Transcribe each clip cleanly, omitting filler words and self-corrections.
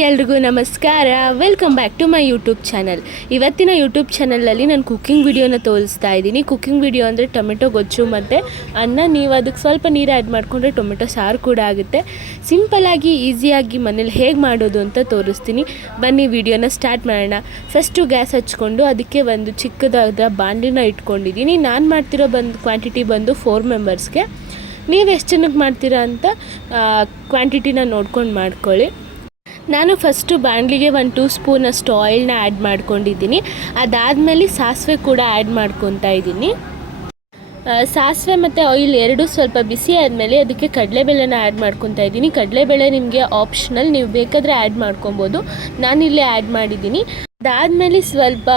ಎಲ್ರಿಗೂ ನಮಸ್ಕಾರ. Welcome back to my YouTube channel. ಇವತ್ತಿನ ಯೂಟ್ಯೂಬ್ ಚಾನಲಲ್ಲಿ ನಾನು ಕುಕ್ಕಿಂಗ್ ವಿಡಿಯೋನ ತೋರಿಸ್ತಾ ಇದ್ದೀನಿ. ಕುಕ್ಕಿಂಗ್ ವಿಡಿಯೋ ಅಂದರೆ ಟೊಮೆಟೊ ಗೊಜ್ಜು ಮತ್ತು ಅನ್ನ. ನೀವು ಅದಕ್ಕೆ ಸ್ವಲ್ಪ ನೀರು ಆ್ಯಡ್ ಮಾಡಿಕೊಂಡ್ರೆ ಟೊಮೆಟೊ ಸಾರು ಕೂಡ ಆಗುತ್ತೆ. ಸಿಂಪಲ್ಲಾಗಿ ಈಸಿಯಾಗಿ ಮನೇಲಿ ಹೇಗೆ ಮಾಡೋದು ಅಂತ ತೋರಿಸ್ತೀನಿ. ಬನ್ನಿ ವಿಡಿಯೋನ ಸ್ಟಾರ್ಟ್ ಮಾಡೋಣ. ಫಸ್ಟು ಗ್ಯಾಸ್ ಹಚ್ಕೊಂಡು ಅದಕ್ಕೆ ಒಂದು ಚಿಕ್ಕದಾದ ಬಾಣಲಿನ ಇಟ್ಕೊಂಡಿದ್ದೀನಿ. ನಾನು ಮಾಡ್ತಿರೋ ಕ್ವಾಂಟಿಟಿ ಬಂದು 4 ಮೆಂಬರ್ಸ್ಗೆ. ನೀವು ಎಷ್ಟು ಜನಕ್ಕೆ ಮಾಡ್ತೀರಾ ಅಂತ ಕ್ವಾಂಟಿಟಿನ ನೋಡ್ಕೊಂಡು ಮಾಡ್ಕೊಳ್ಳಿ. ನಾನು ಫಸ್ಟು ಬಾಣಲಿಗೆ 1-2 ಸ್ಪೂನಷ್ಟು ಆಯಿಲ್ನ ಆ್ಯಡ್ ಮಾಡ್ಕೊಂಡಿದ್ದೀನಿ. ಅದಾದಮೇಲೆ ಸಾಸಿವೆ ಕೂಡ ಆ್ಯಡ್ ಮಾಡ್ಕೊತಾ ಇದ್ದೀನಿ. ಸಾಸಿವೆ ಮತ್ತು ಆಯಿಲ್ ಎರಡೂ ಸ್ವಲ್ಪ ಬಿಸಿ ಆದಮೇಲೆ ಅದಕ್ಕೆ ಕಡಲೆಬೇಳೆನ ಆ್ಯಡ್ ಮಾಡ್ಕೊತಾ ಇದ್ದೀನಿ. ಕಡಲೆಬೇಳೆ ನಿಮಗೆ ಆಪ್ಷನಲ್, ನೀವು ಬೇಕಾದರೆ ಆ್ಯಡ್ ಮಾಡ್ಕೊಬೋದು. ನಾನಿಲ್ಲೇ ಆ್ಯಡ್ ಮಾಡಿದ್ದೀನಿ. ಅದಾದಮೇಲೆ ಸ್ವಲ್ಪ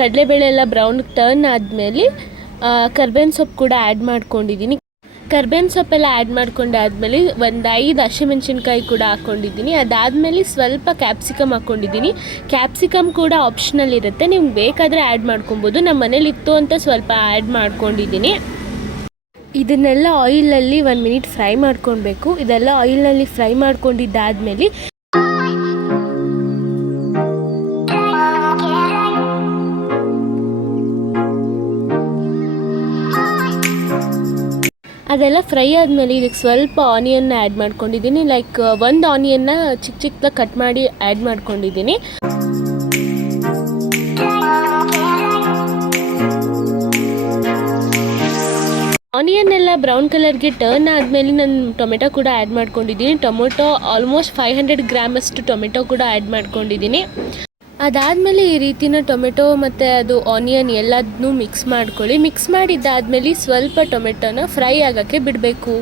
ಕಡಲೆಬೇಳೆ ಎಲ್ಲ ಬ್ರೌನ್ ಟರ್ನ್ ಆದಮೇಲೆ ಕರ್ಬೇವಿನ ಸೊಪ್ಪು ಕೂಡ ಆ್ಯಡ್ ಮಾಡ್ಕೊಂಡಿದ್ದೀನಿ. ಕರ್ಬೇವಿನ ಸೊಪ್ಪೆಲ್ಲ ಆ್ಯಡ್ ಮಾಡ್ಕೊಂಡಾದ್ಮೇಲೆ ಒಂದು 5 ಹಸಿಮೆಣ್ಸಿನ್ಕಾಯಿ ಕೂಡ ಹಾಕ್ಕೊಂಡಿದ್ದೀನಿ. ಅದಾದಮೇಲೆ ಸ್ವಲ್ಪ ಕ್ಯಾಪ್ಸಿಕಮ್ ಹಾಕ್ಕೊಂಡಿದ್ದೀನಿ. ಕ್ಯಾಪ್ಸಿಕಮ್ ಕೂಡ ಆಪ್ಷನಲ್ ಇರುತ್ತೆ, ನೀವು ಬೇಕಾದರೆ ಆ್ಯಡ್ ಮಾಡ್ಕೊಬೋದು. ನಮ್ಮ ಮನೇಲಿ ಇತ್ತು ಅಂತ ಸ್ವಲ್ಪ ಆ್ಯಡ್ ಮಾಡ್ಕೊಂಡಿದ್ದೀನಿ. ಇದನ್ನೆಲ್ಲ ಆಯಿಲಲ್ಲಿ 1 ಮಿನಿಟ್ ಫ್ರೈ ಮಾಡ್ಕೊಳ್ಬೇಕು. ಇದೆಲ್ಲ ಆಯಿಲ್ನಲ್ಲಿ ಫ್ರೈ ಮಾಡ್ಕೊಂಡಿದ್ದಾದಮೇಲೆ ಅದೆಲ್ಲ ಫ್ರೈ ಆದಮೇಲೆ ಇದಕ್ಕೆ ಸ್ವಲ್ಪ ಆನಿಯನ್ನ ಆ್ಯಡ್ ಮಾಡ್ಕೊಂಡಿದ್ದೀನಿ. ಲೈಕ್ 1 ಆನಿಯನ್ನ ಚಿಕ್ಕ ಚಿಕ್ಕದಾಗಿ ಕಟ್ ಮಾಡಿ ಆ್ಯಡ್ ಮಾಡ್ಕೊಂಡಿದ್ದೀನಿ. ಆನಿಯನ್ ಎಲ್ಲ ಬ್ರೌನ್ ಕಲರ್ಗೆ ಟರ್ನ್ ಆದಮೇಲೆ ನಾನು ಟೊಮೆಟೊ ಕೂಡ ಆ್ಯಡ್ ಮಾಡ್ಕೊಂಡಿದ್ದೀನಿ. ಟೊಮೆಟೊ ಆಲ್ಮೋಸ್ಟ್ 500 ಗ್ರಾಮಷ್ಟು ಟೊಮೆಟೊ ಕೂಡ ಆ್ಯಡ್ ಮಾಡ್ಕೊಂಡಿದ್ದೀನಿ. ಅದಾದಮೇಲೆ ಈ ರೀತಿನ ಟೊಮೆಟೊ ಮತ್ತು ಅದು ಆನಿಯನ್ ಎಲ್ಲದನ್ನೂ ಮಿಕ್ಸ್ ಮಾಡ್ಕೊಳ್ಳಿ. ಮಿಕ್ಸ್ ಮಾಡಿದ್ದಾದಮೇಲೆ ಸ್ವಲ್ಪ ಟೊಮೆಟೊನ ಫ್ರೈ ಆಗೋಕ್ಕೆ ಬಿಡಬೇಕು.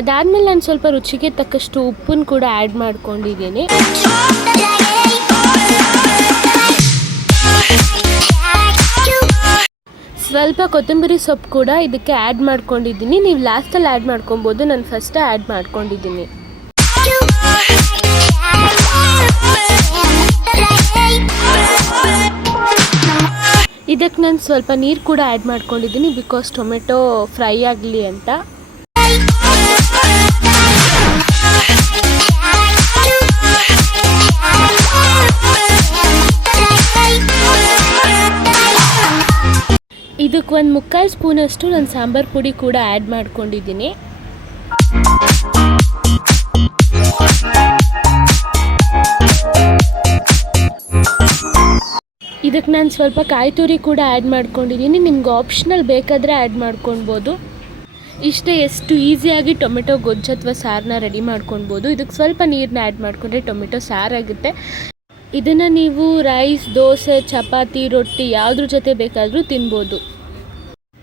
ಅದಾದಮೇಲೆ ನಾನು ಸ್ವಲ್ಪ ರುಚಿಗೆ ತಕ್ಕಷ್ಟು ಉಪ್ಪನ್ನು ಕೂಡ ಆ್ಯಡ್ ಮಾಡ್ಕೊಂಡಿದ್ದೀನಿ. ಸ್ವಲ್ಪ ಕೊತ್ತಂಬರಿ ಸೊಪ್ಪು ಕೂಡ ಇದಕ್ಕೆ ಆ್ಯಡ್ ಮಾಡ್ಕೊಂಡಿದ್ದೀನಿ. ನೀವು ಲಾಸ್ಟಲ್ಲಿ ಆ್ಯಡ್ ಮಾಡ್ಕೊಬೋದು, ನಾನು ಫಸ್ಟೇ ಆ್ಯಡ್ ಮಾಡ್ಕೊಂಡಿದ್ದೀನಿ. ಇದಕ್ಕೆ ನಾನು ಸ್ವಲ್ಪ ನೀರು ಕೂಡ ಆ್ಯಡ್ ಮಾಡ್ಕೊಂಡಿದ್ದೀನಿ, ಬಿಕಾಸ್ ಟೊಮೆಟೊ ಫ್ರೈ ಆಗಲಿ ಅಂತ. ಇದಕ್ಕೆ 1/4 ಸ್ಪೂನಷ್ಟು ನಾನು ಸಾಂಬಾರು ಪುಡಿ ಕೂಡ ಆ್ಯಡ್ ಮಾಡ್ಕೊಂಡಿದ್ದೀನಿ. ಇದಕ್ಕೆ ನಾನು ಸ್ವಲ್ಪ ಕಾಯಿ ತುರಿ ಕೂಡ ಆ್ಯಡ್ ಮಾಡ್ಕೊಂಡಿದ್ದೀನಿ. ನಿಮ್ಗೆ ಆಪ್ಷನಲ್ ಬೇಕಾದರೆ ಆ್ಯಡ್ ಮಾಡ್ಕೊಳ್ಬೋದು. ಇಷ್ಟೇ, ಎಷ್ಟು ಈಸಿಯಾಗಿ ಟೊಮೆಟೊ ಗೊಜ್ಜು ಅಥವಾ ಸಾರನ್ನ ರೆಡಿ ಮಾಡ್ಕೊಳ್ಬೋದು. ಇದಕ್ಕೆ ಸ್ವಲ್ಪ ನೀರನ್ನ ಆ್ಯಡ್ ಮಾಡಿಕೊಂಡ್ರೆ ಟೊಮೆಟೊ ಸಾರಾಗುತ್ತೆ. ಇದನ್ನು ನೀವು ರೈಸ್, ದೋಸೆ, ಚಪಾತಿ, ರೊಟ್ಟಿ ಯಾವುದ್ರ ಜೊತೆ ಬೇಕಾದರೂ ತಿನ್ಬೋದು.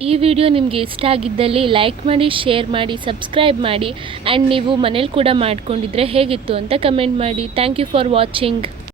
ಈ ವಿಡಿಯೋ ನಿಮಗೆ ಇಷ್ಟ ಆಗಿದ್ದಲ್ಲಿ ಲೈಕ್ ಮಾಡಿ, ಶೇರ್ ಮಾಡಿ, ಸಬ್ಸ್ಕ್ರೈಬ್ ಮಾಡಿ. ಆ್ಯಂಡ್ ನೀವು ಮನೇಲಿ ಕೂಡ ಮಾಡ್ಕೊಂಡಿದ್ರೆ ಹೇಗಿತ್ತು ಅಂತ ಕಮೆಂಟ್ ಮಾಡಿ. Thank you for watching.